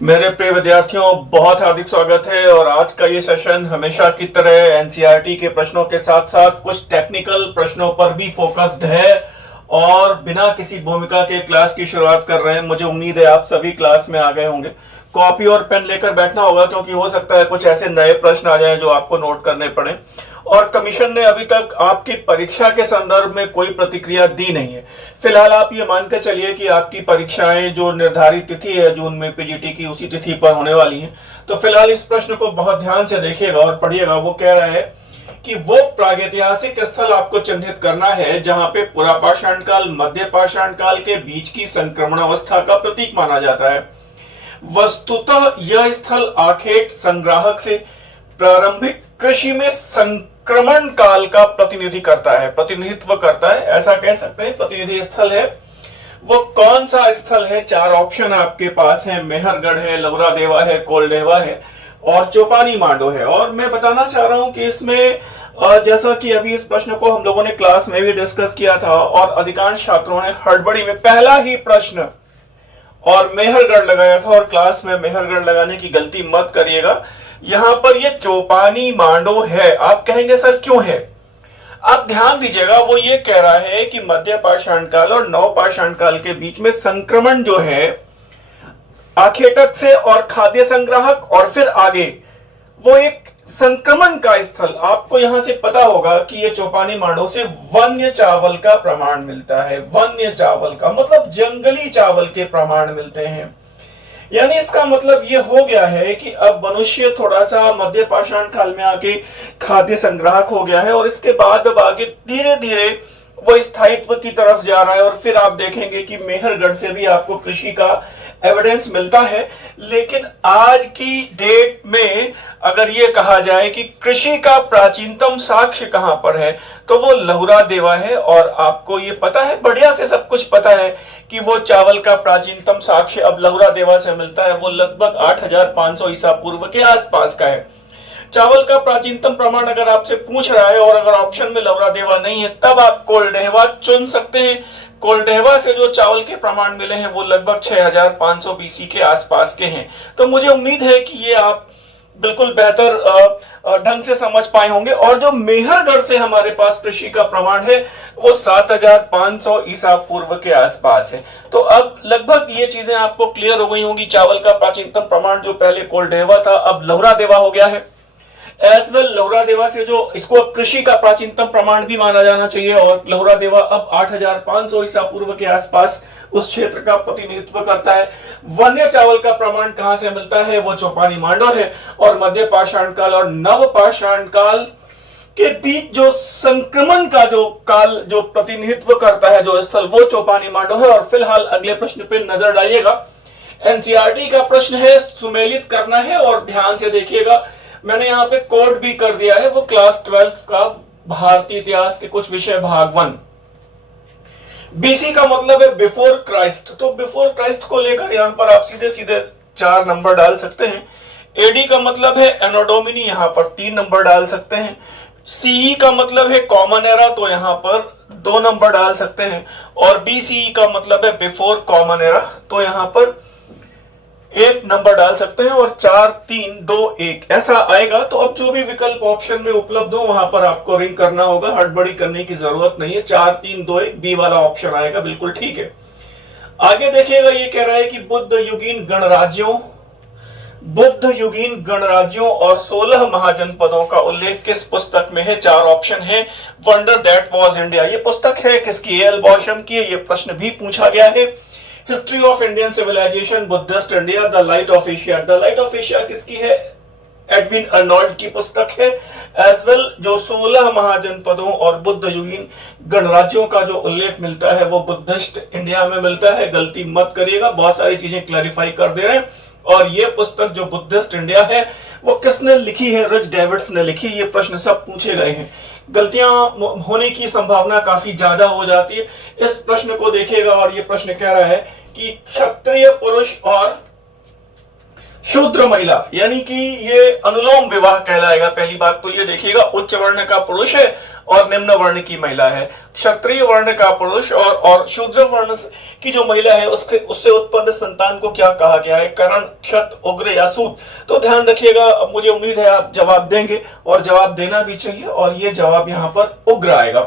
मेरे प्रिय विद्यार्थियों, बहुत हार्दिक स्वागत है। और आज का ये सेशन हमेशा की तरह एनसीईआरटी के प्रश्नों के साथ साथ कुछ टेक्निकल प्रश्नों पर भी फोकस्ड है। और बिना किसी भूमिका के क्लास की शुरुआत कर रहे हैं। मुझे उम्मीद है आप सभी क्लास में आ गए होंगे। कॉपी और पेन लेकर बैठना होगा, क्योंकि हो सकता है कुछ ऐसे नए प्रश्न आ जाएं जो आपको नोट करने पड़े। और कमीशन ने अभी तक आपकी परीक्षा के संदर्भ में कोई प्रतिक्रिया दी नहीं है। फिलहाल आप ये मान के चलिए कि आपकी परीक्षाएं जो निर्धारित तिथि है जून में पीजीटी की, उसी तिथि पर होने वाली हैं। तो फिलहाल इस प्रश्न को बहुत ध्यान से देखिएगा और पढ़िएगा। वो कह रहा है कि वो प्रागैतिहासिक स्थल आपको चिन्हित करना है जहां पे पुरापाषाण काल मध्य पाषाण काल के बीच की संक्रमण अवस्था का प्रतीक माना जाता है। वस्तुतः यह स्थल आखेट संग्राहक से प्रारंभिक कृषि में संक्रमण काल का प्रतिनिधित्व करता है, ऐसा कह सकते हैं। प्रतिनिधि स्थल है वो कौन सा स्थल है? चार ऑप्शन आपके पास है। मेहरगढ़ है, लौरा देवा है, कोलडेवा है और चौपानी मांडो है। और मैं बताना चाह रहा हूं कि इसमें जैसा कि अभी इस प्रश्न को हम लोगों ने क्लास में भी डिस्कस किया था और अधिकांश छात्रों ने हड़बड़ी में पहला ही प्रश्न और मेहरगढ़ लगाया था। और क्लास में मेहरगढ़ लगाने की गलती मत करिएगा। यहां पर ये चौपानी मांडो है। आप कहेंगे सर क्यों है? आप ध्यान दीजिएगा, वो ये कह रहा है कि मध्य पाषाण काल और नव पाषाण काल के बीच में संक्रमण जो है आखेटक से और खाद्य संग्राहक और फिर आगे वो एक संक्रमण का स्थल। आपको यहां से पता होगा कि ये चौपानी मांडो से वन्य चावल का प्रमाण मिलता है। वन्य चावल का मतलब जंगली चावल के प्रमाण मिलते हैं। यानी इसका मतलब ये हो गया है कि अब मनुष्य थोड़ा सा मध्य पाषाण काल में आके खाद्य संग्राहक हो गया है और इसके बाद अब आगे धीरे धीरे वो स्थायित्व की तरफ जा रहा है। और फिर आप देखेंगे कि मेहरगढ़ से भी आपको कृषि का एविडेंस मिलता है। लेकिन आज की डेट में अगर ये कहा जाए कि कृषि का प्राचीनतम साक्ष्य कहां पर है, तो वो लहुरा देवा है। और आपको ये पता है, बढ़िया से सब कुछ पता है कि वो चावल का प्राचीनतम साक्ष्य अब लहुरा देवा से मिलता है। वो लगभग 8500 ईसा पूर्व के आसपास का है। चावल का प्राचीनतम प्रमाण अगर आपसे पूछ रहा है और अगर ऑप्शन में लौरा देवा नहीं है, तब आप कोलडेहवा चुन सकते हैं। कोलडेहवा से जो चावल के प्रमाण मिले हैं वो लगभग 6500 बीसी के आसपास के हैं। तो मुझे उम्मीद है कि ये आप बिल्कुल बेहतर ढंग से समझ पाए होंगे। और जो मेहरगढ़ से हमारे पास कृषि का प्रमाण है वो 7500 ईसा पूर्व के आसपास है। तो अब लगभग ये चीजें आपको क्लियर हो गई होंगी। चावल का प्राचीनतम प्रमाण जो पहले कोलडेहवा था अब लहुरा देवा हो गया है। एज वेल लहुरा देवा से जो इसको अब कृषि का प्राचीनतम प्रमाण भी माना जाना चाहिए। और लहुरा देवा अब 8500 ईसा पूर्व के आसपास उस क्षेत्र का प्रतिनिधित्व करता है। वन्य चावल का प्रमाण कहां से मिलता है? वो चौपानी मांडो है। और मध्य पाषाण काल और नव पाषाण काल के बीच जो संक्रमण का जो काल जो प्रतिनिधित्व करता है जो स्थल, वो चौपानी मांडो है। और फिलहाल अगले प्रश्न पे नजर डालिएगा। एनसीईआरटी का प्रश्न है, सुमेलित करना है और ध्यान से देखिएगा। मैंने यहाँ पे कोड भी कर दिया है, वो क्लास 12 का भारतीय इतिहास के कुछ विषय भाग 1। बीसी का मतलब है बिफोर क्राइस्ट। तो बिफोर क्राइस्ट को लेकर यहाँ पर आप सीधे सीधे 4 नंबर डाल सकते हैं। एडी का मतलब है एनो डोमिनी, यहाँ पर 3 नंबर डाल सकते हैं। सीई का मतलब है कॉमन एरा, तो यहाँ पर 2 नंबर डाल सकते हैं। और बीसीई का मतलब है बिफोर कॉमन एरा, तो यहाँ पर 1 नंबर डाल सकते हैं। और 4 3 2 1 ऐसा आएगा। तो अब जो भी विकल्प ऑप्शन में उपलब्ध हो वहां पर आपको रिंग करना होगा। हड़बड़ी करने की जरूरत नहीं है। 4 3 2 1 बी वाला ऑप्शन आएगा, बिल्कुल ठीक है। आगे देखिएगा, ये कह रहा है कि बुद्ध युगीन गणराज्यों और 16 महाजनपदों का उल्लेख किस पुस्तक में है? 4 ऑप्शन है। वंडर दैट वाज इंडिया, ये पुस्तक है किसकी? एल बॉशम की। ये प्रश्न भी पूछा गया है। History of Indian civilisation, Buddhist India, the light of Asia. The light of Asia किसकी है? एडविन अर्नोल्ड की पुस्तक है। एज वेल जो 16 महाजनपदों और बुद्ध युगीन गणराज्यों का जो उल्लेख मिलता है वो बुद्धिस्ट इंडिया में मिलता है। गलती मत करिएगा, बहुत सारी चीजें क्लैरिफाई कर दे रहे हैं। और ये पुस्तक जो बुद्धिस्ट इंडिया है वो किसने लिखी है? रिच डेविड्स ने लिखी। ये प्रश्न सब पूछे गए हैं। गलतियां होने की संभावना काफी ज्यादा हो जाती है। इस प्रश्न को देखिएगा और ये प्रश्न कह रहा है कि क्षत्रिय पुरुष और शूद्र महिला यानी कि ये अनुलोम विवाह कहलाएगा। पहली बात तो ये देखिएगा, उच्च वर्ण का पुरुष है और निम्न वर्ण की महिला है। क्षत्रिय वर्ण का पुरुष और शूद्र वर्ण की जो महिला है उससे उत्पन्न संतान को क्या कहा गया है? करण, क्षत, उग्र या सूत। तो ध्यान रखिएगा, मुझे उम्मीद है आप जवाब देंगे और जवाब देना भी चाहिए, और ये जवाब यहाँ पर उग्र आएगा।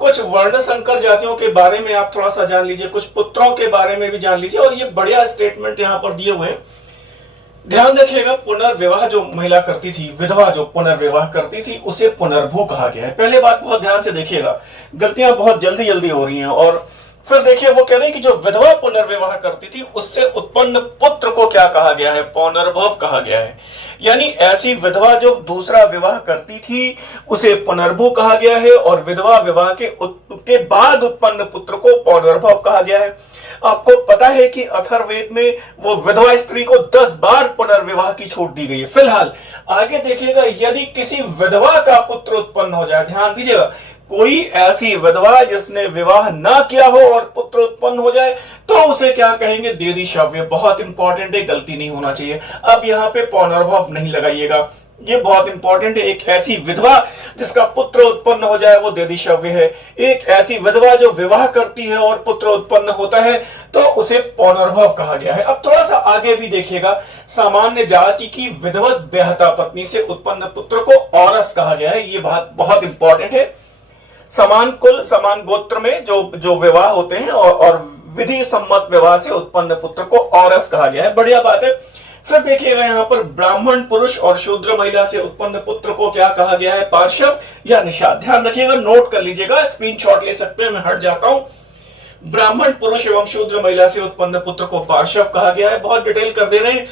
कुछ वर्ण संकर जातियों के बारे में आप थोड़ा सा जान लीजिए, कुछ पुत्रों के बारे में भी जान लीजिए, और ये बढ़िया स्टेटमेंट यहाँ पर दिए हुए हैं। ध्यान रखिएगा, पुनर्विवाह जो महिला करती थी, विधवा जो पुनर्विवाह करती थी, उसे पुनर्भू कहा गया है। पहले बात बहुत ध्यान से देखिएगा, गलतियां बहुत जल्दी जल्दी हो रही हैं। और फिर देखिए वो कह रहे हैं कि जो विधवा पुनर्विवाह करती थी उससे उत्पन्न पुत्र को क्या कहा गया है? पुनर्भव कहा गया है। यानी ऐसी विधवा जो दूसरा विवाह करती थी उसे पुनर्भू कहा गया है, और विधवा विवाह के बाद उत्पन्न पुत्र को पुनर्भव कहा गया है। आपको पता है कि अथर्ववेद में वो विधवा स्त्री को 10 बार पुनर्विवाह की छूट दी गई है। फिलहाल आगे देखिएगा, यदि किसी विधवा का पुत्र उत्पन्न हो जाए, ध्यान दीजिएगा, कोई ऐसी विधवा जिसने विवाह ना किया हो और पुत्र उत्पन्न हो जाए तो उसे क्या कहेंगे? देदीशव्य। बहुत इंपॉर्टेंट है, गलती नहीं होना चाहिए। अब यहाँ पे पुनर्भव नहीं लगाइएगा, ये बहुत इंपॉर्टेंट है। एक ऐसी विधवा जिसका पुत्र उत्पन्न हो जाए वो देदीशव्य है। एक ऐसी विधवा जो विवाह करती है और पुत्र उत्पन्न होता है तो उसे पुनर्भव कहा गया है। अब थोड़ा सा आगे भी देखिएगा, सामान्य जाति की विधवत ब्याहता पत्नी से उत्पन्न पुत्र को औरस कहा गया है। ये बात बहुत इंपॉर्टेंट है। समान कुल समान गोत्र में जो विवाह होते हैं और विधि सम्मत विवाह से उत्पन्न पुत्र को औरस कहा गया है। बढ़िया बात है। फिर देखिएगा यहाँ पर ब्राह्मण पुरुष और शूद्र महिला से उत्पन्न पुत्र को क्या कहा गया है? पार्श्व या निषाद। ध्यान रखिएगा, नोट कर लीजिएगा, स्क्रीनशॉट ले सकते हैं, मैं हट जाता हूं। ब्राह्मण पुरुष एवं शूद्र महिला से उत्पन्न पुत्र को पार्श्व कहा गया है। बहुत डिटेल कर दे रहे हैं।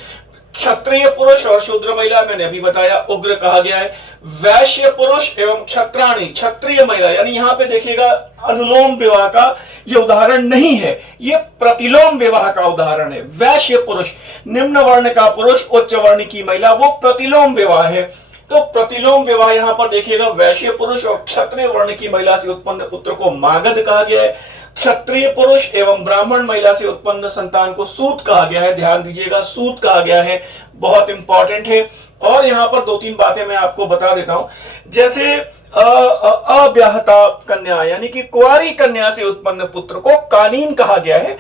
क्षत्रिय पुरुष और शूद्र महिला मैंने अभी बताया, उग्र कहा गया है। वैश्य पुरुष एवं क्षत्राणी, क्षत्रिय महिला, यानी यहां पे देखिएगा अनुलोम विवाह का ये उदाहरण नहीं है, ये प्रतिलोम विवाह का उदाहरण है। वैश्य पुरुष, निम्न वर्ण का पुरुष, उच्च वर्ण की महिला, वो प्रतिलोम विवाह है। तो प्रतिलोम विवाह यहां पर देखिएगा, वैश्य पुरुष और क्षत्रिय वर्ण की महिला से उत्पन्न पुत्र को मागध कहा गया है। क्षत्रिय पुरुष एवं ब्राह्मण महिला से उत्पन्न संतान को सूत कहा गया है। ध्यान दीजिएगा, सूत कहा गया है, बहुत इंपॉर्टेंट है। और यहां पर 2-3 बातें मैं आपको बता देता हूं, जैसे अब्याहता कन्या यानी कि कुंवारी कन्या से उत्पन्न पुत्र को कालीन कहा गया है।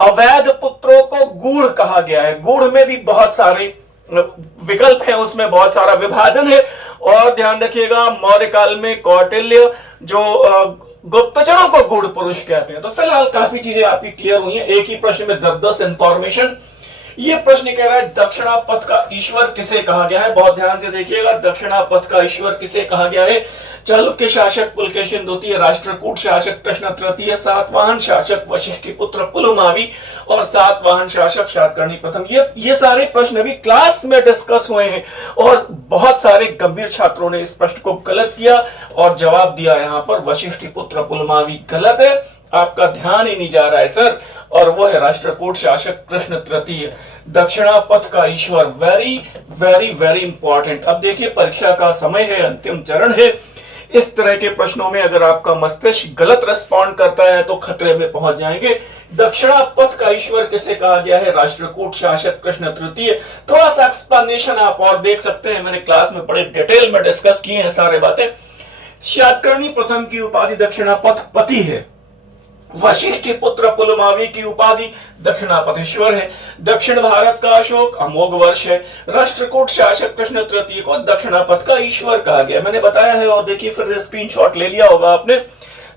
अवैध पुत्रों को गूढ़ कहा गया है। गूढ़ में भी बहुत सारे विकल्प है, उसमें बहुत सारा विभाजन है। और ध्यान रखिएगा, मौर्य काल में कौटिल्य जो गुप्तचरों को गूढ़ पुरुष कहते हैं। तो फिलहाल काफी चीजें आपकी क्लियर हुई हैं। एक ही प्रश्न में 10-10 इंफॉर्मेशन। ये प्रश्न कह रहा है दक्षिणापथ का ईश्वर किसे कहा गया है? बहुत ध्यान से देखिएगा, दक्षिणापथ का ईश्वर किसे कहा गया है? चालुक्य शासक पुलकेशिन द्वितीय, राष्ट्रकूट शासक कृष्ण तृतीय, सातवाहन शासक वशिष्ठिपुत्र पुलमावी और सातवाहन शासक शातकर्णी प्रथम। ये सारे प्रश्न अभी क्लास में डिस्कस हुए हैं और बहुत सारे गंभीर छात्रों ने इस प्रश्न को गलत किया और जवाब दिया यहाँ पर वशिष्ठिपुत्र पुलमावी। गलत है, आपका ध्यान ही नहीं जा रहा है सर। और वो है राष्ट्रकूट शासक कृष्ण तृतीय, दक्षिणापथ का ईश्वर। Very very very important. अब देखिए, परीक्षा का समय है, अंतिम चरण है। इस तरह के प्रश्नों में अगर आपका मस्तिष्क गलत रिस्पॉन्ड करता है तो खतरे में पहुंच जाएंगे। दक्षिणापथ का ईश्वर किसे कहा गया है? राष्ट्रकूट शासक कृष्ण तृतीय। थोड़ा सा एक्सप्लेनेशन आप और देख सकते हैं, मैंने क्लास में बड़े डिटेल में डिस्कस किए हैं सारे बातें। शातकर्णी प्रथम की उपाधि दक्षिणापथ पति है। वशिष्ठ पुत्र पुलमावी की उपाधि दक्षिणापथेश्वर है। दक्षिण भारत का अशोक अमोघ वर्ष है। राष्ट्रकूट शासक कृष्ण तृतीय को दक्षिणापथ का ईश्वर कहा गया, मैंने बताया है। और देखिए, फिर स्क्रीनशॉट ले लिया होगा आपने।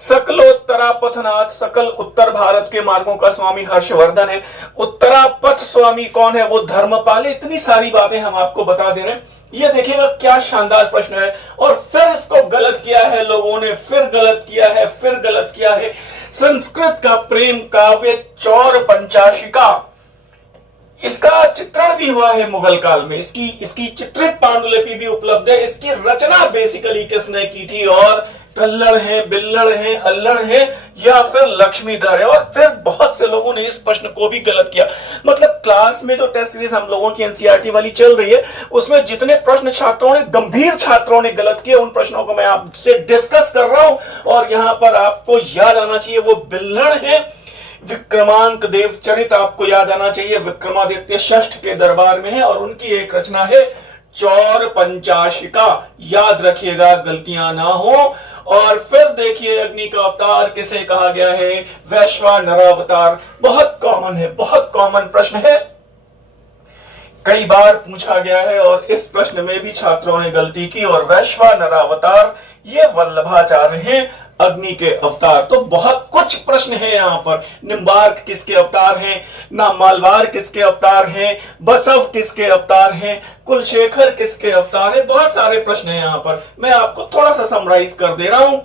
सकलोत्तरापथनाथ, सकल उत्तर भारत के मार्गों का स्वामी हर्षवर्धन है। उत्तरापथ स्वामी कौन है? वो धर्मपाल। इतनी सारी बातें हम आपको बता दे रहे हैं। ये देखिएगा क्या शानदार प्रश्न है। और फिर इसको गलत किया है लोगों ने, फिर गलत किया है, फिर गलत किया है। संस्कृत का प्रेम काव्य चौर पंचाशिका, इसका चित्रण भी हुआ है मुगल काल में। इसकी चित्रित पांडुलिपि भी उपलब्ध है। इसकी रचना बेसिकली किसने की थी? और कल्लड़ है, बिल्लड़ है, अल्लड़ है या फिर लक्ष्मीधर है। और फिर बहुत से लोगों ने इस प्रश्न को भी गलत किया। मतलब क्लास में जो टेस्ट सीरीज हम लोगों की एनसीईआरटी वाली चल रही है, उसमें जितने प्रश्न छात्रों ने, गंभीर छात्रों ने गलत किए, उन प्रश्नों को मैं आपसे डिस्कस कर रहा हूं। और यहां पर आपको याद आना चाहिए, वो बिल्लड़ है, विक्रमांक देव चरित आपको याद आना चाहिए, विक्रमादित्य षष्ठ के दरबार में है और उनकी एक रचना है चौर पंचाशिका, याद रखिएगा गलतियां ना हो। और फिर देखिए अग्नि का अवतार किसे कहा गया है, वैश्वानरावतार। बहुत कॉमन है, बहुत कॉमन प्रश्न है, कई बार पूछा गया है और इस प्रश्न में भी छात्रों ने गलती की। और वैश्वानरावतार ये वल्लभाचार्य हैं, अग्नि के अवतार। तो बहुत कुछ प्रश्न है यहाँ पर। निम्बार्क किसके अवतार हैं, नामालवार किसके अवतार हैं, बसव किसके अवतार हैं, कुलशेखर किसके अवतार हैं, बहुत सारे प्रश्न हैं यहाँ पर। मैं आपको थोड़ा सा समराइज कर दे रहा हूं।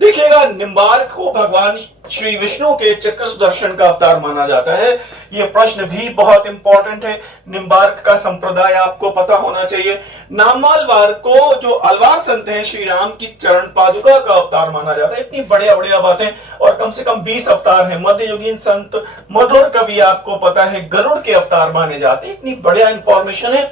देखिएगा, निम्बार्क को भगवान श्री विष्णु के चक्र सुदर्शन का अवतार माना जाता है। यह प्रश्न भी बहुत इंपॉर्टेंट है। निम्बार्क का संप्रदाय आपको पता होना चाहिए। नामालवार को जो अलवार संत हैं, श्री राम की चरण पादुका का अवतार माना जाता है। इतनी बढ़िया बढ़िया बातें, और कम से कम 20 अवतार हैं। मध्ययुगीन संत मधुर कवि आपको पता है गरुड़ के अवतार माने जाते हैं। इतनी बढ़िया इंफॉर्मेशन है,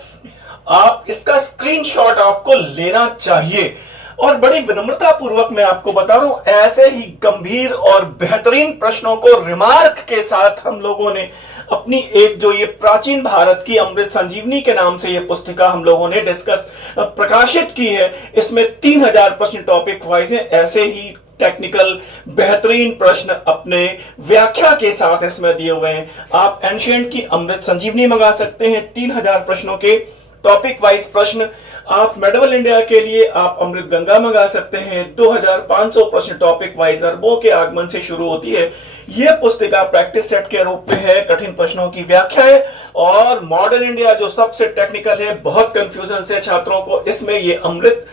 आप इसका स्क्रीनशॉट आपको लेना चाहिए। और बड़ी विनम्रता पूर्वक मैं आपको बता रहा हूं, ऐसे ही गंभीर और बेहतरीन प्रश्नों को रिमार्क के साथ हम लोगों ने अपनी एक जो ये प्राचीन भारत की अमृत संजीवनी के नाम से ये पुस्तिका हम लोगों ने डिस्कस प्रकाशित की है। इसमें 3000 प्रश्न टॉपिक वाइज है। ऐसे ही टेक्निकल बेहतरीन प्रश्न अपने व्याख्या के साथ इसमें दिए हुए हैं। आप एंशिएंट की अमृत संजीवनी मंगा सकते हैं, 3000 प्रश्नों के टॉपिक वाइज प्रश्न। आप मेडवल इंडिया के लिए आप अमृत गंगा मंगा सकते हैं, 2500 प्रश्न टॉपिक वाइज। अरबों के आगमन से शुरू होती है। यह पुस्तिका प्रैक्टिस सेट के रूप में है, कठिन प्रश्नों की व्याख्या है। और मॉडर्न इंडिया जो सबसे टेक्निकल है, बहुत कंफ्यूजन से छात्रों को, इसमें ये अमृत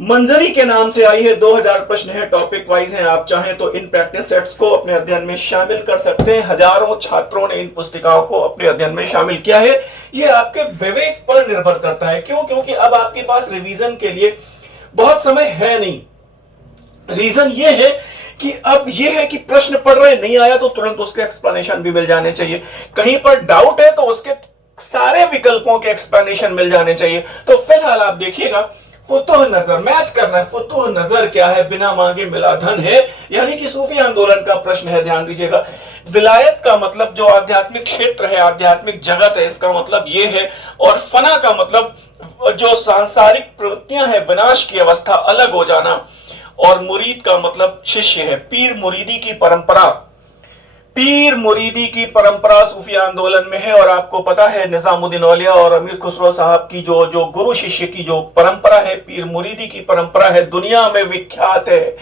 मंजरी के नाम से आई है। 2000 प्रश्न है, टॉपिक वाइज हैं। आप चाहें तो इन प्रैक्टिस सेट्स को अपने अध्ययन में शामिल कर सकते हैं। हजारों छात्रों ने इन पुस्तिकाओं को अपने अध्ययन में शामिल किया है। ये आपके विवेक पर निर्भर करता है। क्यों? क्योंकि अब आपके पास रिवीजन के लिए बहुत समय है नहीं। रीजन ये है कि अब ये है कि प्रश्न पढ़ रहे, नहीं आया तो तुरंत उसके एक्सप्लेनेशन भी मिल जाने चाहिए। कहीं पर डाउट है तो उसके सारे विकल्पों के एक्सप्लेनेशन मिल जाने चाहिए। तो फिलहाल आप देखिएगा, फुतुह नजर मैच करना है। फुतुह नजर क्या है? बिना मांगे मिला धन है, यानी कि सूफी आंदोलन का प्रश्न है। ध्यान दीजिएगा, विलायत का मतलब जो आध्यात्मिक क्षेत्र है, आध्यात्मिक जगत है, इसका मतलब ये है। और फना का मतलब जो सांसारिक प्रवृत्तियां हैं, विनाश की अवस्था, अलग हो जाना। और मुरीद का मतलब शिष्य है। पीर मुरीदी की परंपरा, पीर मुरीदी की परंपरा सूफी आंदोलन में है। और आपको पता है निजामुद्दीन औलिया और अमीर खुसरो साहब की जो गुरु शिष्य की जो परंपरा है, पीर मुरीदी की परंपरा है, दुनिया में विख्यात है।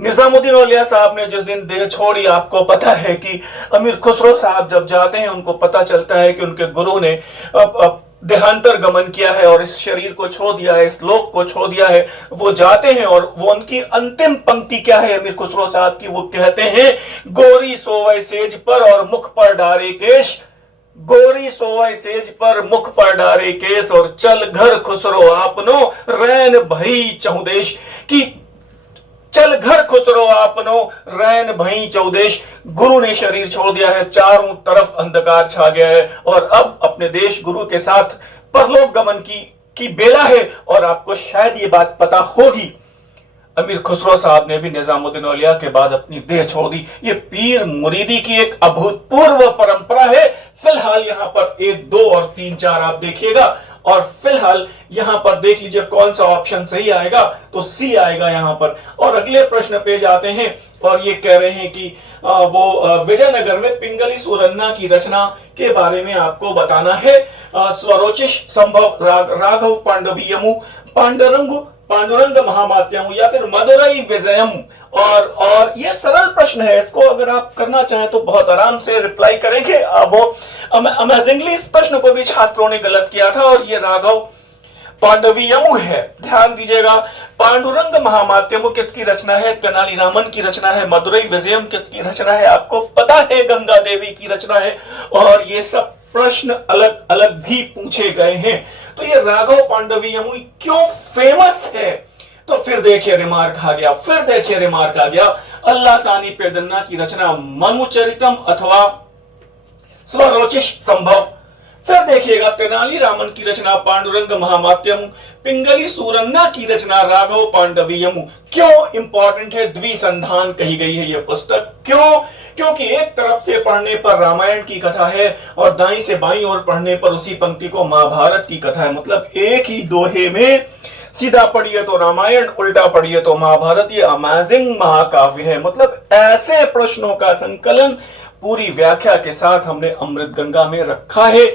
निजामुद्दीन औलिया साहब ने जिस दिन देह छोड़ी, आपको पता है कि अमीर खुसरो साहब जब जाते हैं, उनको पता चलता है कि उनके गुरु ने अब देहांतर गमन किया है और इस शरीर को छोड़ दिया है, इस लोक को छोड़ दिया है। वो जाते हैं और वो उनकी अंतिम पंक्ति क्या है अमीर खुसरो साहब की? वो कहते हैं, गोरी सोवै सेज पर और मुख पर डारे केश, गोरी सोवै सेज पर मुख पर डारे केश, और चल घर खुसरो आपनो रैन भई चहुदेश। की चल घर खुसरो आपनो रैन भई चौदेश। गुरु ने शरीर छोड़ दिया है, चारों तरफ अंधकार छा गया है और अब अपने देश गुरु के साथ परलोक गमन की बेला है। और आपको शायद ये बात पता होगी, अमीर खुसरो साहब ने भी निजामुद्दीन औलिया के बाद अपनी देह छोड़ दी। ये पीर मुरीदी की एक अभूतपूर्व परंपरा है। फिलहाल यहाँ पर 1, 2 और 3, 4 आप देखिएगा। और फिलहाल यहां पर देख लीजिए कौन सा ऑप्शन सही आएगा, तो सी आएगा यहां पर। और अगले प्रश्न पे जाते हैं और ये कह रहे हैं कि वो विजयनगर में पिंगली सुरन्ना की रचना के बारे में आपको बताना है। स्वरोचिष संभव राघव पांडवीयमु, पांडुरंग महामात्यम, या फिर मदुरई विजयम। और ये सरल प्रश्न है, इसको अगर आप करना चाहें तो बहुत आराम से रिप्लाई करेंगे। अब वो अमेजिंगली इस प्रश्न को भी छात्रों ने गलत किया था और ये राघव पांडवीयमु है। ध्यान दीजिएगा, पांडुरंग महामात्यमु किसकी रचना है? तेनालीरामन की रचना है। मदुरई विजयम किसकी रचना है? आपको पता है गंगा देवी की रचना है। और ये सब प्रश्न अलग अलग भी पूछे गए हैं। तो ये राघव पांडवीयमु क्यों फेमस है? तो फिर देखिए रिमार्क आ गया, फिर देखिए रिमार्क आ गया। अल्लाह सानी पेदन्ना की रचना मनुचरितम अथवा स्वरोचिष संभव, फिर देखिएगा तेनाली रामन की रचना पांडुरंग महामात्यम, पिंगली सूरन्ना की रचना राघव पांडवीयम। क्यों इंपॉर्टेंट है? द्विसंधान कही गई है यह पुस्तक। क्यों? क्योंकि एक तरफ से पढ़ने पर रामायण की कथा है और दाई से बाई ओर पढ़ने पर उसी पंक्ति को महाभारत की कथा है। मतलब एक ही दोहे में सीधा पढ़िए तो रामायण, उल्टा पढ़िए तो महाभारत। ये अमेजिंग महाकाव्य है। मतलब ऐसे प्रश्नों का संकलन पूरी व्याख्या के साथ हमने अमृत गंगा में रखा है।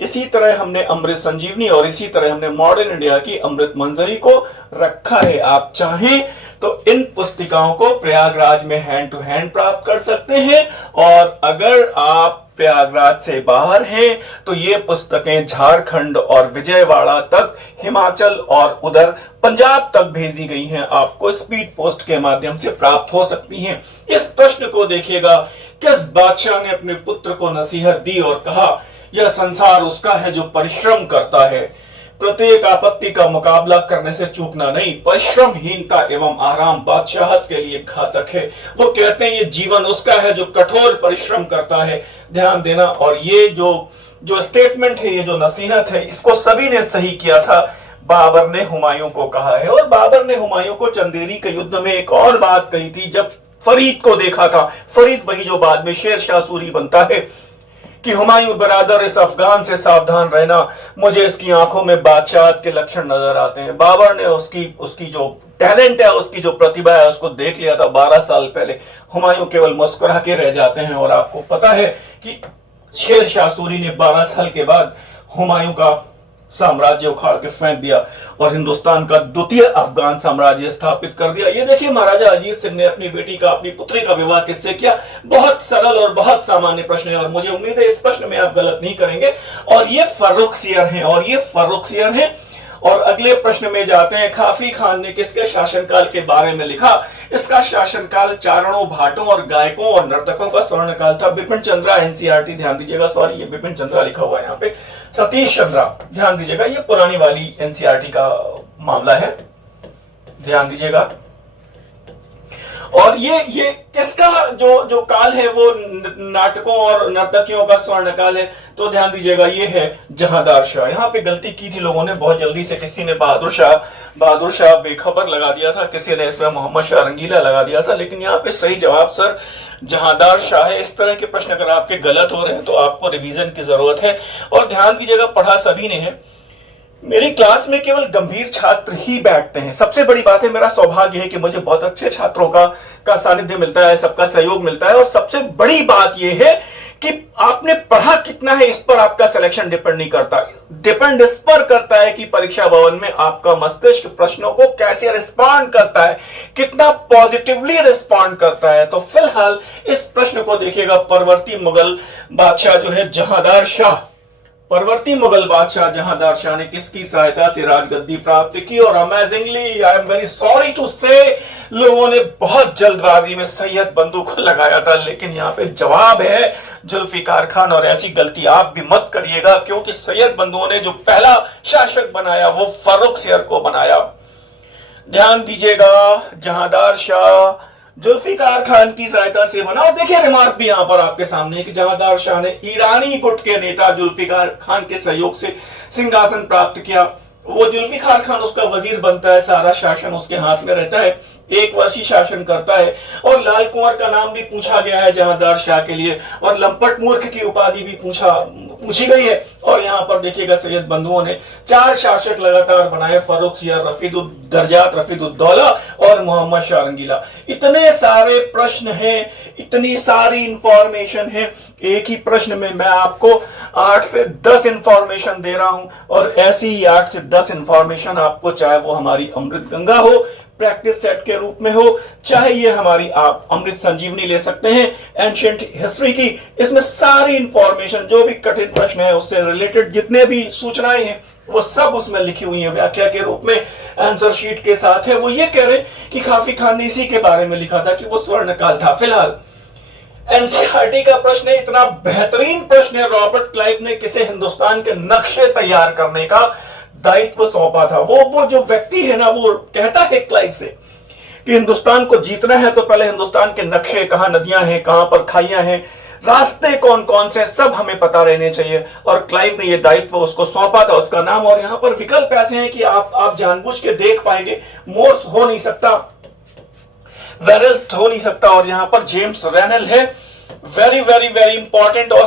इसी तरह हमने अमृत संजीवनी और इसी तरह हमने मॉडर्न इंडिया की अमृत मंजरी को रखा है। आप चाहें तो इन पुस्तिकाओं को प्रयागराज में हैंड टू हैंड प्राप्त कर सकते हैं, और अगर आप प्रयागराज से बाहर हैं तो ये पुस्तकें झारखंड और विजयवाड़ा तक, हिमाचल और उधर पंजाब तक भेजी गई हैं। आपको स्पीड पोस्ट के माध्यम से प्राप्त हो सकती हैं। इस प्रश्न को देखिएगा, किस बादशाह ने अपने पुत्र को नसीहत दी और कहा यह संसार उसका है जो परिश्रम करता है, प्रत्येक आपत्ति का मुकाबला करने से चूकना नहीं। परिश्रमहीनता एवं आराम बादशाहत के लिए घातक है। वो कहते हैं ये जीवन उसका है जो कठोर परिश्रम करता है। ध्यान देना। और ये जो स्टेटमेंट है, ये जो नसीहत है, इसको सभी ने सही किया था। बाबर ने हुमायूं को कहा है, और बाबर ने हुमायूं को चंदेरी के युद्ध में एक और बात कही थी जब फरीद को देखा था। फरीद वही जो बाद में शेर शाह सूरी बनता है, कि हुमायूं बरादर इस अफगान से सावधान रहना, मुझे इसकी आंखों में बादशाहत के लक्षण नजर आते हैं। बाबर ने उसकी जो टैलेंट है, उसकी जो प्रतिभा है, उसको देख लिया था 12 साल पहले। हुमायूं केवल मुस्कुरा के रह जाते हैं। और आपको पता है कि शेर शाह सूरी ने 12 साल के बाद हुमायूं का साम्राज्य उखाड़ के फेंक दिया और हिंदुस्तान का द्वितीय अफगान साम्राज्य स्थापित कर दिया। ये देखिए, महाराजा अजीत सिंह ने अपनी बेटी का, अपनी पुत्री का विवाह किससे किया? बहुत सरल और बहुत सामान्य प्रश्न है, और मुझे उम्मीद है इस प्रश्न में आप गलत नहीं करेंगे। और ये फर्रुखसियर हैं। और अगले प्रश्न में जाते हैं, काफी खान ने किसके शासनकाल के बारे में लिखा? इसका शासनकाल चारणों, भाटों और गायकों और नर्तकों का स्वर्णकाल था। बिपिन चंद्रा, एनसीईआरटी, ध्यान दीजिएगा, सॉरी ये बिपिन चंद्रा लिखा हुआ है यहाँ पे, सतीश चंद्रा, ध्यान दीजिएगा, ये पुरानी वाली एनसीईआरटी का मामला है, ध्यान दीजिएगा। और ये किसका जो काल है वो नाटकों और नर्तकियों का स्वर्ण काल है? तो ध्यान दीजिएगा, ये है जहांदार शाह। यहाँ पे गलती की थी लोगों ने बहुत जल्दी से, किसी ने बहादुर शाह बेखबर लगा दिया था, किसी ने इसमें मोहम्मद शाह रंगीला लगा दिया था, लेकिन यहाँ पे सही जवाब सर जहांदार शाह है। इस तरह के प्रश्न अगर आपके गलत हो रहे हैं तो आपको रिवीजन की जरूरत है। और ध्यान दीजिएगा, पढ़ा सभी ने है। मेरी क्लास में केवल गंभीर छात्र ही बैठते हैं। सबसे बड़ी बात है, मेरा सौभाग्य है कि मुझे बहुत अच्छे छात्रों का सानिध्य मिलता है, सबका सहयोग मिलता है। और सबसे बड़ी बात यह है कि आपने पढ़ा कितना है, इस पर आपका सिलेक्शन डिपेंड नहीं करता। डिपेंड इस पर करता है कि परीक्षा भवन में आपका मस्तिष्क प्रश्नों को कैसे रिस्पॉन्ड करता है, कितना पॉजिटिवली रिस्पॉन्ड करता है। तो फिलहाल इस प्रश्न को देखिएगा, परवर्ती मुगल बादशाह जो है जहांदार शाह, परवर्ती मुगल बादशाह जहांदार शाह ने किसकी सहायता से राजगद्दी प्राप्त की? और amazingly, I am very sorry to say, लोगों ने बहुत जल्दबाजी में सैयद बंदू को लगाया था, लेकिन यहाँ पे जवाब है जुल्फिकार खान। और ऐसी गलती आप भी मत करिएगा, क्योंकि सैयद बंदुओं ने जो पहला शासक बनाया वो फर्रुखसियर को बनाया। ध्यान दीजिएगा, जहांदार शाह जुल्फिकार खान की सहायता से बना। और देखिए रिमार्क भी यहां पर आपके सामने कि जहांदार शाह ने ईरानी गुट के नेता जुल्फिकार खान के सहयोग से सिंहासन प्राप्त किया। वो जुल्फिकार खान उसका वजीर बनता है, सारा शासन उसके हाथ में रहता है, 1 वर्ष ही शासन करता है। और लाल कुंवर का नाम भी पूछा गया है जहांदार शाह के लिए, और लंपट मूर्ख की उपाधि भी पूछी गई है। और यहाँ पर देखिएगा, सैयद बंधुओं ने 4 शासक लगातार बनाए, फर्रुखसियर, रफीदुद्दर्जात, रफीदुद्दौला और मोहम्मद शाह रंगीला। इतने सारे प्रश्न हैं, इतनी सारी इंफॉर्मेशन है, एक ही प्रश्न में मैं आपको 8 से 10 इंफॉर्मेशन दे रहा हूं। और ऐसी ही 8 से 10 इंफॉर्मेशन आपको, चाहे वो हमारी अमृत गंगा हो, प्रैक्टिस सेट के रूप में हो, चाहे ये हमारी आप अमृत संजीवनी ले सकते हैं एंशिएंट हिस्ट्री की, इसमें सारी इंफॉर्मेशन, जो भी कठिन प्रश्न है उससे रिलेटेड जितने भी सूचनाएं हैं वो सब उसमें लिखी हुई है व्याख्या के रूप में, आंसर शीट के साथ है। वो ये कह रहे कि काफी खान ने इसी के बारे में लिखा था कि वो स्वर्ण काल था। फिलहाल एनसीईआरटी का प्रश्न है, इतना बेहतरीन प्रश्न है, रॉबर्ट क्लाइव ने किसे हिंदुस्तान के नक्शे तैयार करने का दायित्व सौंपा था? वो जो व्यक्ति है ना, वो कहता है क्लाइव से कि हिंदुस्तान को जीतना है तो पहले हिंदुस्तान के नक्शे, कहां नदियां हैं, कहां पर खाइयां हैं, रास्ते कौन कौन से सब हमें पता रहने चाहिए। और क्लाइव ने ये दायित्व उसको सौंपा था, उसका नाम। और यहां पर विकल्प ऐसे हैं कि आप जानबूझ के देख पाएंगे, मोर्स हो नहीं सकता, वेरेल्स हो नहीं सकता, और यहां पर जेम्स रेनल है। Very very very important. और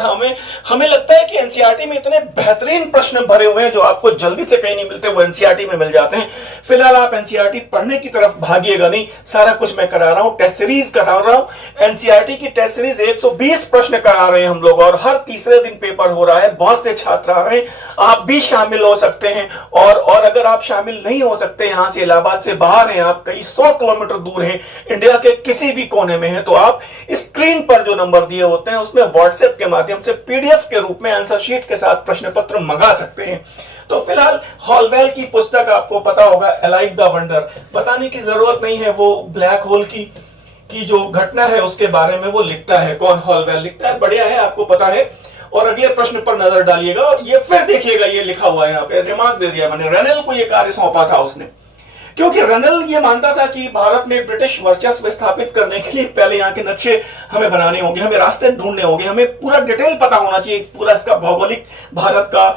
हमें लगता है कि एनसीईआरटी में इतने बेहतरीन प्रश्न भरे हुए हैं जो आपको जल्दी से कहीं नहीं मिलते, वो एनसीईआरटी में मिल जाते हैं। फिलहाल आप एनसीईआरटी पढ़ने की तरफ भागिएगा नहीं, सारा कुछ मैं करा रहा हूं, टेस्ट सीरीज करा रहा हूं। एनसीईआरटी की टेस्ट सीरीज 120 प्रश्न करा रहे हैं हम लोग, और हर तीसरे दिन पेपर हो रहा है। बहुत से छात्र आ रहे हैं, आप भी शामिल हो सकते हैं। और अगर आप शामिल नहीं हो सकते, यहां से इलाहाबाद से बाहर हैं, आप कई 100 किलोमीटर दूर हैं, इंडिया के किसी भी कोने में हैं, तो आप स्क्रीन पर जो नंबर दिए होते हैं उसमें व्हाट्सएप के माध्यम से पीडीएफ के रूप में आंसर शीट के साथ प्रश्न पत्र मंगा सकते हैं। तो फिलहाल हॉलवेल की पुस्तक आपको पता होगा, अलाइव द वंडर, बताने की जरूरत नहीं है, वो ब्लैक होल की जो घटना है उसके बारे में वो लिखता है। कौन? हॉलवेल लिखता है, बढ़िया है, आपको पता है। और अगले प्रश्न पर नजर डालिएगा, और ये फिर देखिएगा, ये लिखा हुआ है यहाँ पे, रिमार्क दे दिया मैंने, रेनल को ये कार्य सौंपा था उसने, क्योंकि रेनल ये मानता था कि भारत में ब्रिटिश वर्चस्व स्थापित करने के लिए पहले यहाँ के नक्शे हमें बनाने होंगे, हमें रास्ते ढूंढने होंगे, हमें पूरा डिटेल पता होना चाहिए, पूरा इसका भौगोलिक भारत का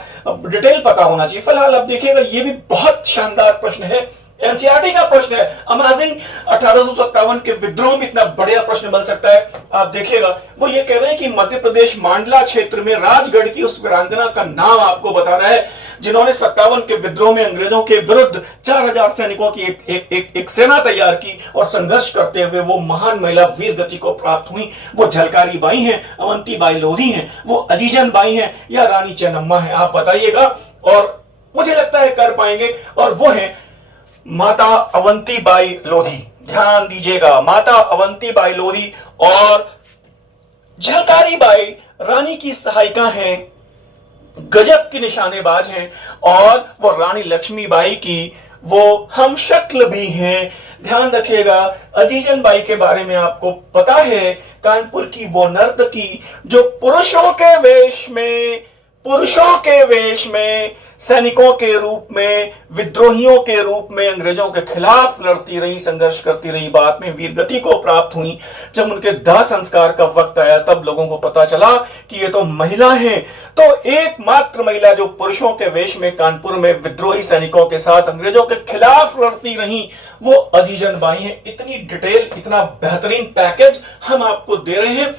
डिटेल पता होना चाहिए। फिलहाल अब देखिएगा, ये भी बहुत शानदार प्रश्न है, एनसीईआरटी का प्रश्न है। अमेजिंग, 1857 के विद्रोह में इतना बढ़िया प्रश्न बन सकता है, आप देखिएगा। वो ये कह रहे हैं कि मध्य प्रदेश मांडला क्षेत्र में राजगढ़ की उस वीरांगना का नाम आपको बताना है जिन्होंने 57 के विद्रोह में अंग्रेजों के विरुद्ध 4000 सैनिकों की एक सेना तैयार की, और संघर्ष करते हुए वो महान महिला वीर गति को प्राप्त हुई। वो झलकारी बाई हैं, अवंती बाई लोधी हैं, वो अजीजन बाई हैं, या रानी चेन्नम्मा है, आप बताइएगा। और मुझे लगता है कर पाएंगे, और वो है माता अवंती बाई लोधी। ध्यान दीजिएगा, माता अवंती बाई लोधी और झलकारी बाई रानी की सहायिका हैं, गजब की निशानेबाज हैं, और वो रानी लक्ष्मीबाई की वो हम शक्ल भी हैं। ध्यान रखिएगा, अजीजन बाई के बारे में आपको पता है, कानपुर की वो नर्तकी जो पुरुषों के वेश में सैनिकों के रूप में, विद्रोहियों के रूप में अंग्रेजों के खिलाफ लड़ती रही, संघर्ष करती रही, बाद में वीरगति को प्राप्त हुई। जब उनके दाह संस्कार का वक्त आया तब लोगों को पता चला कि ये तो महिला है। तो एकमात्र महिला जो पुरुषों के वेश में कानपुर में विद्रोही सैनिकों के साथ अंग्रेजों के खिलाफ लड़ती रही, वो अजीजन बाई है। इतनी डिटेल, इतना बेहतरीन पैकेज हम आपको दे रहे हैं,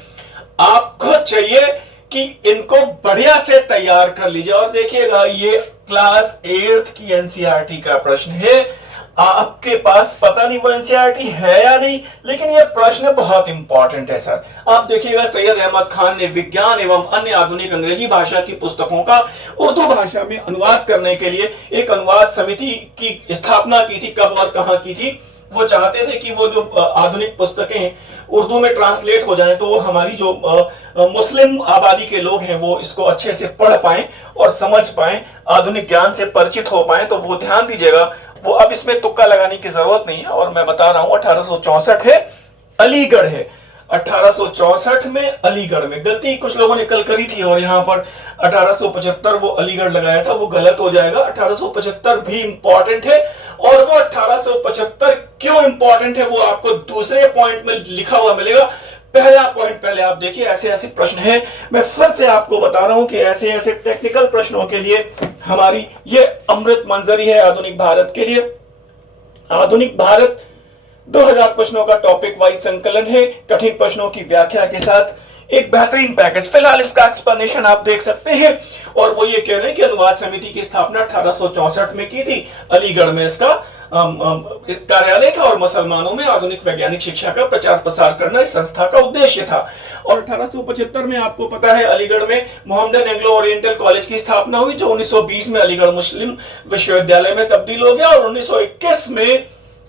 आपको चाहिए कि इनको बढ़िया से तैयार कर लीजिए। और देखिएगा, ये क्लास 8th की एनसीईआरटी का प्रश्न है। आपके पास पता नहीं वो एनसीईआरटी है या नहीं, लेकिन ये प्रश्न बहुत इंपॉर्टेंट है सर। आप देखिएगा, सैयद अहमद खान ने विज्ञान एवं अन्य आधुनिक अंग्रेजी भाषा की पुस्तकों का उर्दू भाषा में अनुवाद करने के लिए एक अनुवाद समिति की स्थापना की थी। कब और कहां की थी? वो चाहते थे कि वो जो आधुनिक पुस्तकें उर्दू में ट्रांसलेट हो जाएं, तो वो हमारी जो मुस्लिम आबादी के लोग हैं वो इसको अच्छे से पढ़ पाएं और समझ पाएं, आधुनिक ज्ञान से परिचित हो पाएं। तो वो ध्यान दीजिएगा, वो अब इसमें तुक्का लगाने की जरूरत नहीं है। और मैं बता रहा हूं, 1864 है, अलीगढ़ है। 1864 में अलीगढ़ में, गलती कुछ लोगों ने कल करी थी और यहां पर 1875 वो अलीगढ़ लगाया था, वो गलत हो जाएगा। 1875 भी इंपॉर्टेंट है, और वो 1875 क्यों इंपॉर्टेंट है वो आपको दूसरे पॉइंट में लिखा हुआ मिलेगा। पहला पॉइंट पहले आप देखिए, ऐसे ऐसे प्रश्न हैं। मैं फिर से आपको बता रहा हूं कि ऐसे ऐसे टेक्निकल प्रश्नों के लिए हमारी ये अमृत मंजरी है आधुनिक भारत के लिए। आधुनिक भारत 2000 प्रश्नों का टॉपिक वाइज संकलन है, कठिन प्रश्नों की व्याख्या के साथ एक बेहतरीन पैकेज। फिलहाल इसका एक्सप्लेनेशन आप देख सकते हैं। और वो ये कह रहे हैं कि अनुवाद समिति की स्थापना 1864 में की थी, अलीगढ़ में इसका कार्यालय था, और मुसलमानों में आधुनिक वैज्ञानिक शिक्षा का प्रचार प्रसार करना इस संस्था का उद्देश्य था। और 1875 में आपको पता है अलीगढ़ में मोहम्मदन एंग्लो ओरिएंटल कॉलेज की स्थापना हुई, जो 1920 में अलीगढ़ मुस्लिम विश्वविद्यालय में तब्दील हो गया, और 1921 में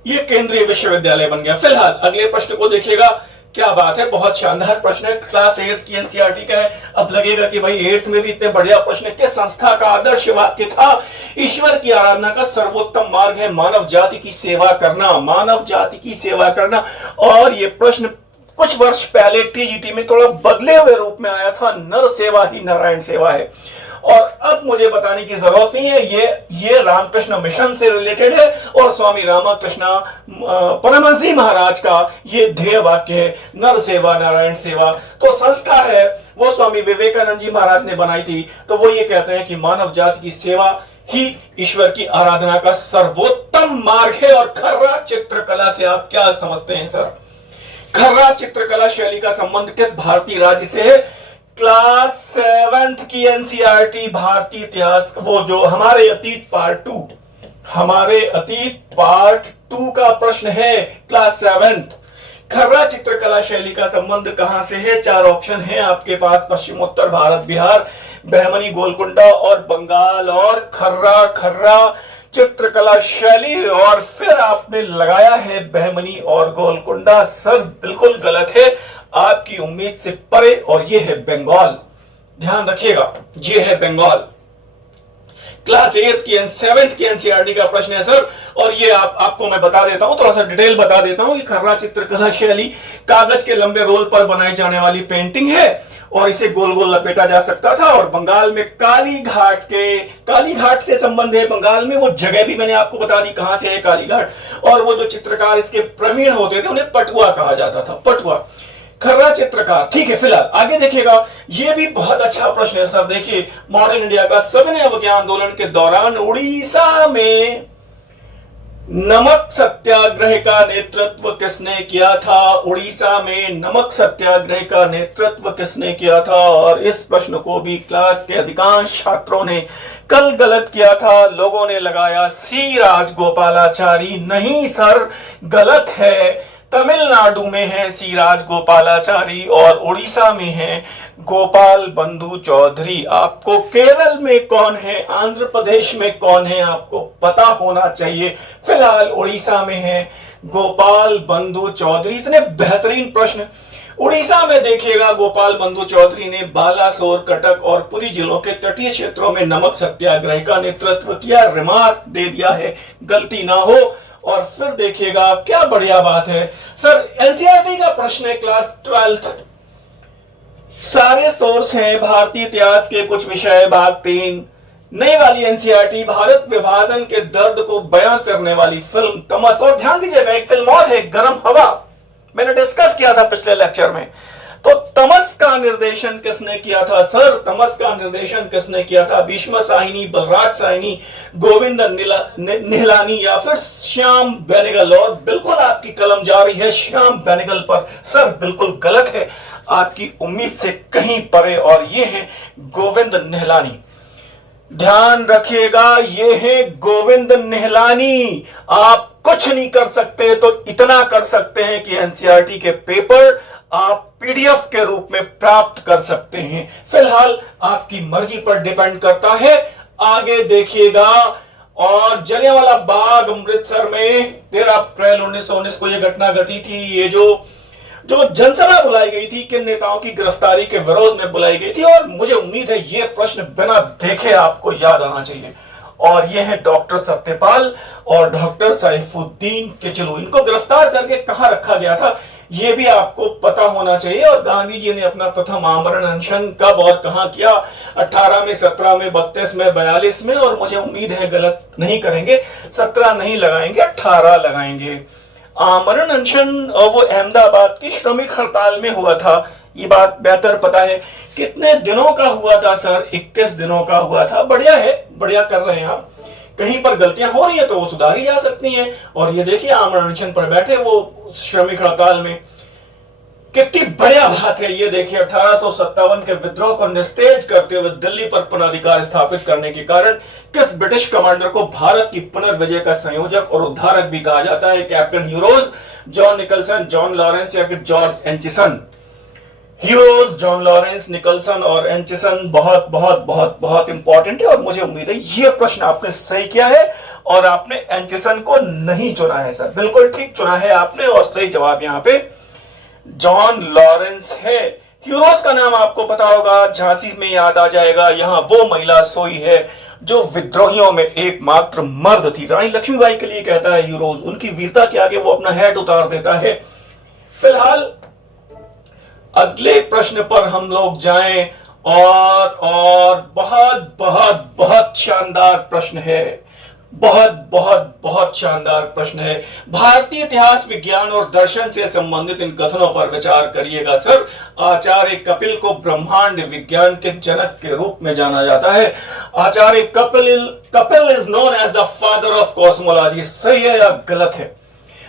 ये केंद्रीय विश्वविद्यालय बन गया। फिलहाल अगले प्रश्न को देखिएगा, क्या बात है, बहुत शानदार प्रश्न है, क्लास 8 की एनसीईआरटी का है। अब लगेगा कि भाई 8th में भी इतने बढ़िया प्रश्न, किस संस्था का आदर्श वाक्य था? ईश्वर की आराधना का सर्वोत्तम मार्ग है मानव जाति की सेवा करना, मानव जाति की सेवा करना। और ये प्रश्न कुछ वर्ष पहले टीजीटी में थोड़ा बदले हुए रूप में आया था, नर सेवा ही नारायण सेवा है। और अब मुझे बताने की जरूरत नहीं है, ये रामकृष्ण मिशन से रिलेटेड है और स्वामी रामकृष्ण परमहंस महाराज का ये ध्येय वाक्य है, नर सेवा नारायण सेवा। तो संस्था है वो स्वामी विवेकानंद जी महाराज ने बनाई थी। तो वो ये कहते हैं कि मानव जाति की सेवा ही ईश्वर की आराधना का सर्वोत्तम मार्ग है। और खर्रा चित्रकला से आप क्या समझते हैं सर? खर्रा चित्रकला शैली का संबंध किस भारतीय राज्य से है? क्लास 7th की एनसीईआरटी भारतीय इतिहास, वो जो हमारे अतीत पार्ट 2 का प्रश्न है, क्लास 7th। खर्रा चित्रकला शैली का संबंध कहां से है? 4 ऑप्शन है आपके पास, पश्चिमोत्तर भारत, बिहार, बहमनी, गोलकुंडा और बंगाल। और खर्रा चित्रकला शैली, और फिर आपने लगाया है बहमनी और गोलकुंडा। सर बिल्कुल गलत है, आपकी उम्मीद से परे, और ये है बंगाल। ध्यान रखिएगा, ये है बंगाल। क्लास 8 की 7th की एनसीईआरटी का प्रश्न है सर। और ये आपको मैं बता देता हूं, थोड़ा सा डिटेल बता देता हूं कि खर्रा चित्रकला शैली कागज के लंबे रोल पर बनाई जाने वाली पेंटिंग है और इसे गोल गोल लपेटा जा सकता था। और बंगाल में काली घाट से संबंध है। बंगाल में वो जगह भी मैंने आपको बता दी कहां से है, काली घाट। और वो जो चित्रकार इसके प्रवीण होते थे उन्हें पटुआ कहा जाता था, पटुआ। खर्रा चित्रकार, ठीक है। फिलहाल आगे देखिएगा, ये भी बहुत अच्छा प्रश्न है सर। देखिए, मॉडर्न इंडिया का सविनय अवज्ञा आंदोलन के दौरान उड़ीसा में नमक सत्याग्रह का नेतृत्व किसने किया था? उड़ीसा में नमक सत्याग्रह का नेतृत्व किसने किया था? और इस प्रश्न को भी क्लास के अधिकांश छात्रों ने कल गलत किया था। लोगों ने लगाया सी राजगोपालाचारी। नहीं सर, गलत है। तमिलनाडु में है सी राजगोपालाचारी और उड़ीसा में है गोपाल बंधु चौधरी। आपको केरल में कौन है, आंध्र प्रदेश में कौन है, आपको पता होना चाहिए। फिलहाल उड़ीसा में है गोपाल बंधु चौधरी। इतने बेहतरीन प्रश्न। उड़ीसा में देखिएगा, गोपाल बंधु चौधरी ने बालासोर, कटक और पुरी जिलों के तटीय क्षेत्रों में नमक सत्याग्रह का नेतृत्व किया। रिमार्क दे दिया है, गलती ना हो। और फिर देखिएगा, क्या बढ़िया बात है सर, एनसीईआरटी का प्रश्न है क्लास 12th। सारे सोर्स हैं भारतीय इतिहास के कुछ विषय, भाग 3। नई वाली एनसीईआरटी भारत विभाजन के दर्द को बयां करने वाली फिल्म तमस। और ध्यान दीजिएगा, एक फिल्म और है गर्म हवा, मैंने डिस्कस किया था पिछले लेक्चर में। तो तमस का निर्देशन किसने किया था सर? तमस का निर्देशन किसने किया था? भीष्म साहिनी, बलराज साहिनी, गोविंद निहलानी या फिर श्याम बेनेगल? और बिल्कुल आपकी कलम जा रही है श्याम बेनेगल पर। सर बिल्कुल गलत है, आपकी उम्मीद से कहीं परे, और ये है गोविंद निहलानी। ध्यान रखिएगा, ये है गोविंद निहलानी। आप कुछ नहीं कर सकते तो इतना कर सकते हैं कि एनसीईआरटी के पेपर आप पीडीएफ के रूप में प्राप्त कर सकते हैं। फिलहाल आपकी मर्जी पर डिपेंड करता है। आगे देखिएगा, और जलियांवाला बाग अमृतसर में 13 अप्रैल 1919 को यह घटना घटी थी। ये जो जनसभा बुलाई गई थी, किन नेताओं की गिरफ्तारी के विरोध में बुलाई गई थी? और मुझे उम्मीद है ये प्रश्न बिना देखे आपको याद आना चाहिए। और ये है डॉक्टर सत्यपाल और डॉक्टर सैफुद्दीन किचलू। इनको गिरफ्तार करके कहां रखा गया था, ये भी आपको पता होना चाहिए। और गांधी जी ने अपना प्रथम आमरण अनशन कब और कहां किया? 18 में, 17 में, 32 में, 42 में। और मुझे उम्मीद है गलत नहीं करेंगे, 17 नहीं लगाएंगे, 18 लगाएंगे। आमरण अनशन वो अहमदाबाद की श्रमिक हड़ताल में हुआ था, ये बात बेहतर पता है। कितने दिनों का हुआ था सर? 21 दिनों का हुआ था। बढ़िया है, बढ़िया कर रहे हैं आप। कहीं पर गलतियां हो रही है तो वो सुधारी जा सकती हैं। और ये देखिए, आमरण अनशन पर बैठे वो श्रमिक हड़ताल में, कितनी बढ़िया बात है। ये देखिए, 1857 के विद्रोह को निस्तेज करते हुए दिल्ली पर पुनराधिकार स्थापित करने के कारण किस ब्रिटिश कमांडर को भारत की पुनर्विजय का संयोजक और उद्धारक भी कहा जाता है? Captain Hugh Rose, John Nicholson, John Lawrence या फिर George Aitchison? Hugh Rose, John Lawrence, Nicholson और एंचिसन बहुत बहुत बहुत बहुत इंपॉर्टेंट है। और मुझे उम्मीद है ये प्रश्न आपने सही किया है और आपने एंचिसन को नहीं चुना है सर। बिल्कुल ठीक चुना है आपने, और सही जवाब यहाँ पे जॉन लॉरेंस है। ह्यूरोज का नाम आपको पता होगा, झांसी में याद आ जाएगा। यहाँ वो महिला सोई है जो विद्रोहियों में एकमात्र मर्द थी। रानी लक्ष्मीबाई के लिए कहता है ह्यूरोज, उनकी वीरता के आगे वो अपना हेड उतार देता है। फिलहाल अगले प्रश्न पर हम लोग जाएं, और बहुत बहुत बहुत शानदार प्रश्न है, बहुत बहुत बहुत शानदार प्रश्न है। भारतीय इतिहास, विज्ञान और दर्शन से संबंधित इन कथनों पर विचार करिएगा सर। आचार्य कपिल को ब्रह्मांड विज्ञान के जनक के रूप में जाना जाता है। Acharya Kapil is known as the father of cosmology. सही है या गलत है?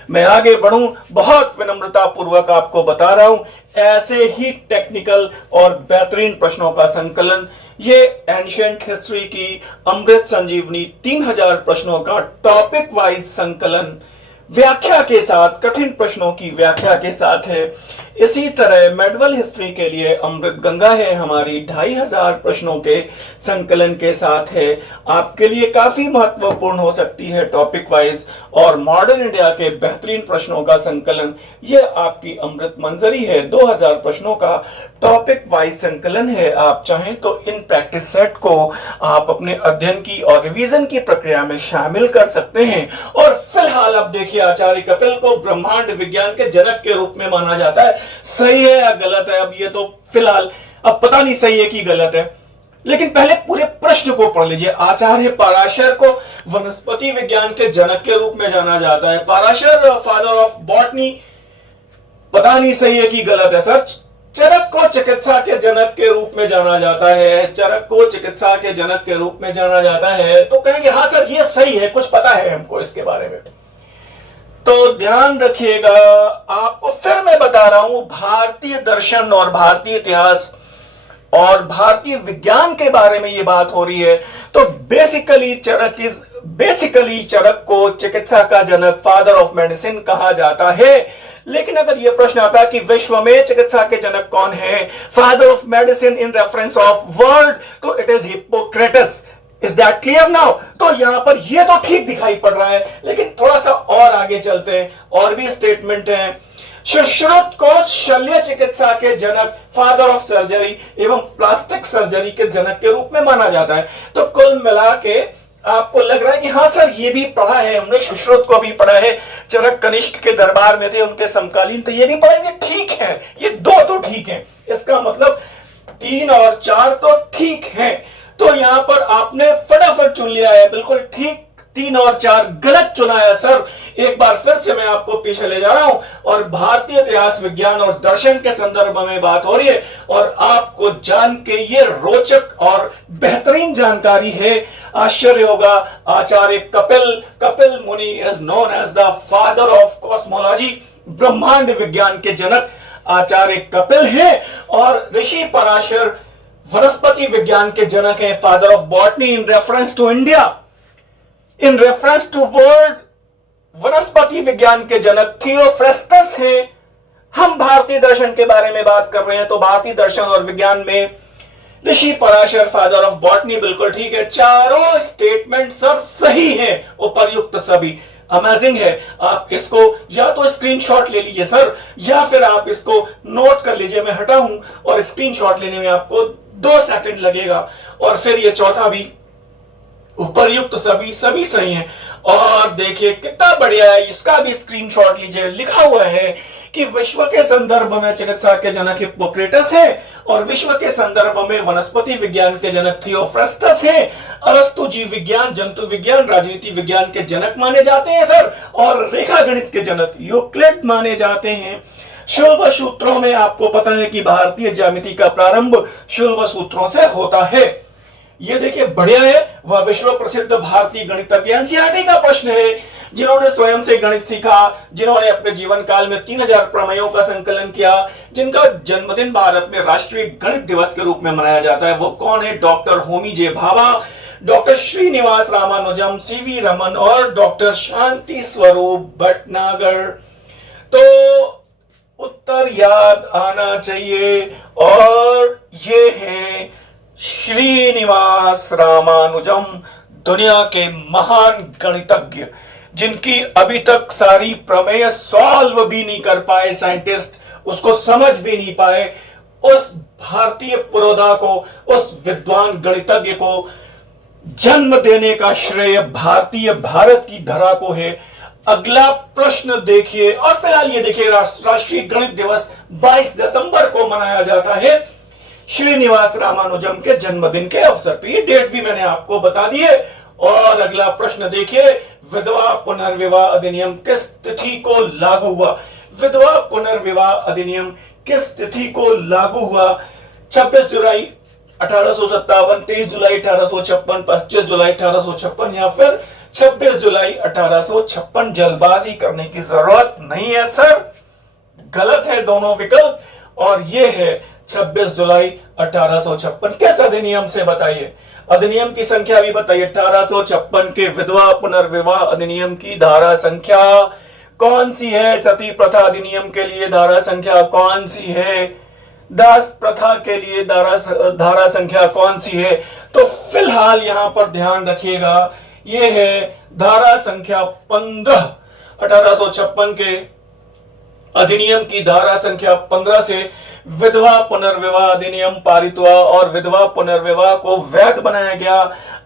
मैं आगे बढ़ूं, बहुत विनम्रता पूर्वक आपको बता रहा हूं, ऐसे ही टेक्निकल और बेहतरीन प्रश्नों का संकलन, ये एंशिएंट हिस्ट्री की अमृत संजीवनी 3000 प्रश्नों का टॉपिक वाइज संकलन व्याख्या के साथ, कठिन प्रश्नों की व्याख्या के साथ है। इसी तरह मेडिवल हिस्ट्री के लिए अमृत गंगा है हमारी, 2500 प्रश्नों के संकलन के साथ है। आपके लिए काफी महत्वपूर्ण हो सकती है टॉपिक वाइज। और मॉडर्न इंडिया के बेहतरीन प्रश्नों का संकलन, ये आपकी अमृत मंजरी है, 2000 प्रश्नों का टॉपिक वाइज संकलन है। आप चाहें तो इन प्रैक्टिस सेट को आप अपने अध्ययन की और रिवीजन की प्रक्रिया में शामिल कर सकते हैं। और फिलहाल अब देखिए, आचार्य कपिल को ब्रह्मांड विज्ञान के जनक के रूप में माना जाता है। सही है या गलत है? अब ये तो फिलहाल अब पता नहीं सही है कि गलत है, लेकिन पहले पूरे प्रश्न को पढ़ लीजिए। आचार्य पराशर को वनस्पति विज्ञान के जनक के रूप में जाना जाता है। पराशर फादर ऑफ बॉटनी, पता नहीं सही है कि गलत है सर। चरक को चिकित्सा के जनक के रूप में जाना जाता है। चरक को चिकित्सा के जनक के रूप में जाना जाता है। तो कहेंगे हाँ सर ये सही है, कुछ पता है हमको इसके बारे में। तो ध्यान रखिएगा, आपको फिर मैं बता रहा हूं, भारतीय दर्शन और भारतीय इतिहास और भारतीय विज्ञान के बारे में ये बात हो रही है। तो बेसिकली चरक को चिकित्सा का जनक, फादर ऑफ मेडिसिन कहा जाता है। लेकिन अगर यह प्रश्न आता है कि विश्व में चिकित्सा के जनक कौन है, father of medicine in reference of world, तो it is Hippocrates. Is that clear now? तो यहां पर यह तो ठीक दिखाई पड़ रहा है, लेकिन थोड़ा सा और आगे चलते हैं, और भी स्टेटमेंट हैं। सुश्रुत को शल्य चिकित्सा के जनक, फादर ऑफ सर्जरी एवं प्लास्टिक सर्जरी के जनक के रूप में माना जाता है। तो कुल मिला के आपको लग रहा है कि हाँ सर ये भी पढ़ा है हमने, सुश्रुत को भी पढ़ा है, चरक कनिष्क के दरबार में थे, उनके समकालीन, तो ये भी पढ़ेंगे। ठीक है, ये दो तो ठीक है, इसका मतलब 3 और 4 तो ठीक है। तो यहां पर आपने फटाफट चुन लिया है, बिल्कुल ठीक। 3 और 4 गलत चुना है सर। एक बार फिर से मैं आपको पीछे ले जा रहा हूं, और भारतीय इतिहास, विज्ञान और दर्शन के संदर्भ में बात हो रही है। और आपको जान के ये रोचक और बेहतरीन जानकारी है, आश्चर्य होगा। Acharya Kapil Muni is known as the father of cosmology, ब्रह्मांड विज्ञान के जनक आचार्य कपिल है। और ऋषि पराशर वनस्पति विज्ञान के जनक हैं, father of botany in reference to India, in reference to world वनस्पति विज्ञान के जनक थियोफ्रेस्टस हैं। हम भारतीय दर्शन के बारे में बात कर रहे हैं, तो भारतीय दर्शन और विज्ञान में ऋषि पराशर फादर ऑफ बॉटनी, बिल्कुल ठीक है। चारों स्टेटमेंट सर सही है, उपर्युक्त सभी। अमेजिंग है। आप इसको या तो स्क्रीनशॉट ले लीजिए सर, या फिर आप इसको नोट कर लीजिए। मैं हटा हूं और स्क्रीनशॉट लेने में आपको 2 सेकंड लगेगा। और फिर ये चौथा भी उपर्युक्त सभी सही हैं। और देखिए कितना बढ़िया है, इसका भी स्क्रीनशॉट लीजिए। लिखा हुआ है कि विश्व के संदर्भ में चिकित्सा के जनक हिप्पोक्रेटस है, और विश्व के संदर्भ में वनस्पति विज्ञान के जनक थियोफ्रेस्टस है। अरस्तु जीव विज्ञान, जंतु विज्ञान, राजनीति विज्ञान के जनक माने जाते हैं सर, और रेखा गणित के जनक यूक्लिड माने जाते हैं। शुल्ब सूत्रों में आपको पता है कि भारतीय ज्यामिति का प्रारंभ शुल्ब सूत्रों से होता है। ये देखिए बढ़िया है, वह विश्व प्रसिद्ध भारतीय गणितज्ञ, एनसीईआरटी का प्रश्न है, जिन्होंने स्वयं से गणित सीखा, जिन्होंने अपने जीवन काल में 3000 प्रमेयों का संकलन किया, जिनका जन्मदिन भारत में राष्ट्रीय गणित दिवस के रूप में मनाया जाता है। वो कौन है? डॉक्टर होमी जे भाभा, डॉक्टर श्रीनिवास रामानुजम, सीवी रमन और डॉक्टर शांति स्वरूप भटनागर। तो उत्तर याद आना चाहिए, और ये है श्रीनिवास रामानुजम, दुनिया के महान गणितज्ञ, जिनकी अभी तक सारी प्रमेय सॉल्व भी नहीं कर पाए साइंटिस्ट, उसको समझ भी नहीं पाए। उस भारतीय पुरोधा को, उस विद्वान गणितज्ञ को जन्म देने का श्रेय भारतीय भारत की धरा को है। अगला प्रश्न देखिए, और फिलहाल ये देखिए, राष्ट्रीय गणित दिवस 22 दिसंबर को मनाया जाता है। श्रीनिवास रामानुजम के जन्मदिन के अवसर पर। ये डेट भी मैंने आपको बता दी है। और अगला प्रश्न देखिए, विधवा पुनर्विवाह अधिनियम किस तिथि को लागू हुआ? विधवा पुनर्विवाह अधिनियम किस तिथि को लागू हुआ? 26 जुलाई 1857, 23 जुलाई 1856, 25 जुलाई 1856 या फिर 26 जुलाई 1856। जल्दबाजी करने की जरूरत नहीं है सर, गलत है दोनों विकल्प। और ये है 26 जुलाई 1856। किस अधिनियम से बताइए? अधिनियम की संख्या भी बताइए। 1856 के विधवा पुनर्विवाह अधिनियम की धारा संख्या कौन सी है? सती प्रथा अधिनियम के लिए धारा संख्या कौन सी है? दास प्रथा के लिए धारा संख्या कौन सी है? तो फिलहाल यहां पर ध्यान रखिएगा, ये है धारा संख्या 15। 1856 के अधिनियम की धारा संख्या 15 से विधवा पुनर्विवाह अधिनियम पारित हुआ और विधवा पुनर्विवाह को वैध बनाया गया।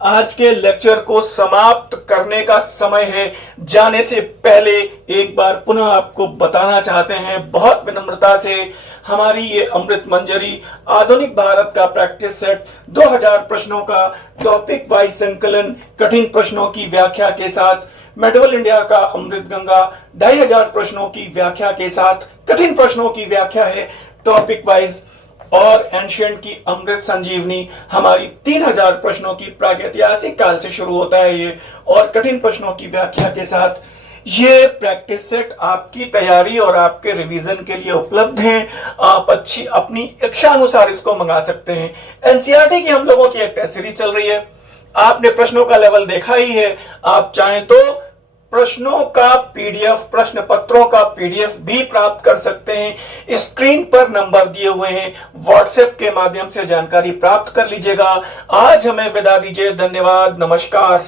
आज के लेक्चर को समाप्त करने का समय है। जाने से पहले एक बार पुनः आपको बताना चाहते हैं बहुत विनम्रता से, हमारी ये अमृत मंजरी आधुनिक भारत का प्रैक्टिस सेट 2000 प्रश्नों का टॉपिक वाइज संकलन, कठिन प्रश्नों की व्याख्या के साथ, मेडवल इंडिया का अमृत गंगा 2500 प्रश्नों की व्याख्या के साथ, कठिन प्रश्नों की व्याख्या है टॉपिक वाइज, और एंशिएंट की अमृत संजीवनी हमारी 3000 प्रश्नों की प्रागैतिहासिक काल से शुरू होता है ये, और कठिन प्रश्नों की व्याख्या के साथ ये प्रैक्टिस सेट आपकी तैयारी और आपके रिवीजन के लिए उपलब्ध हैं। आप अच्छी अपनी इच्छा अनुसार इसको मंगा सकते हैं। एनसीईआरटी की हम लोगों की एक टेस्ट सीरीज चल रही है, आपने प्रश्नों का लेवल देखा ही है। आप चाहें तो प्रश्नों का पीडीएफ, प्रश्न पत्रों का पीडीएफ भी प्राप्त कर सकते हैं। स्क्रीन पर नंबर दिए हुए हैं, व्हाट्सएप के माध्यम से जानकारी प्राप्त कर लीजिएगा। आज हमें विदा दीजिए, धन्यवाद, नमस्कार।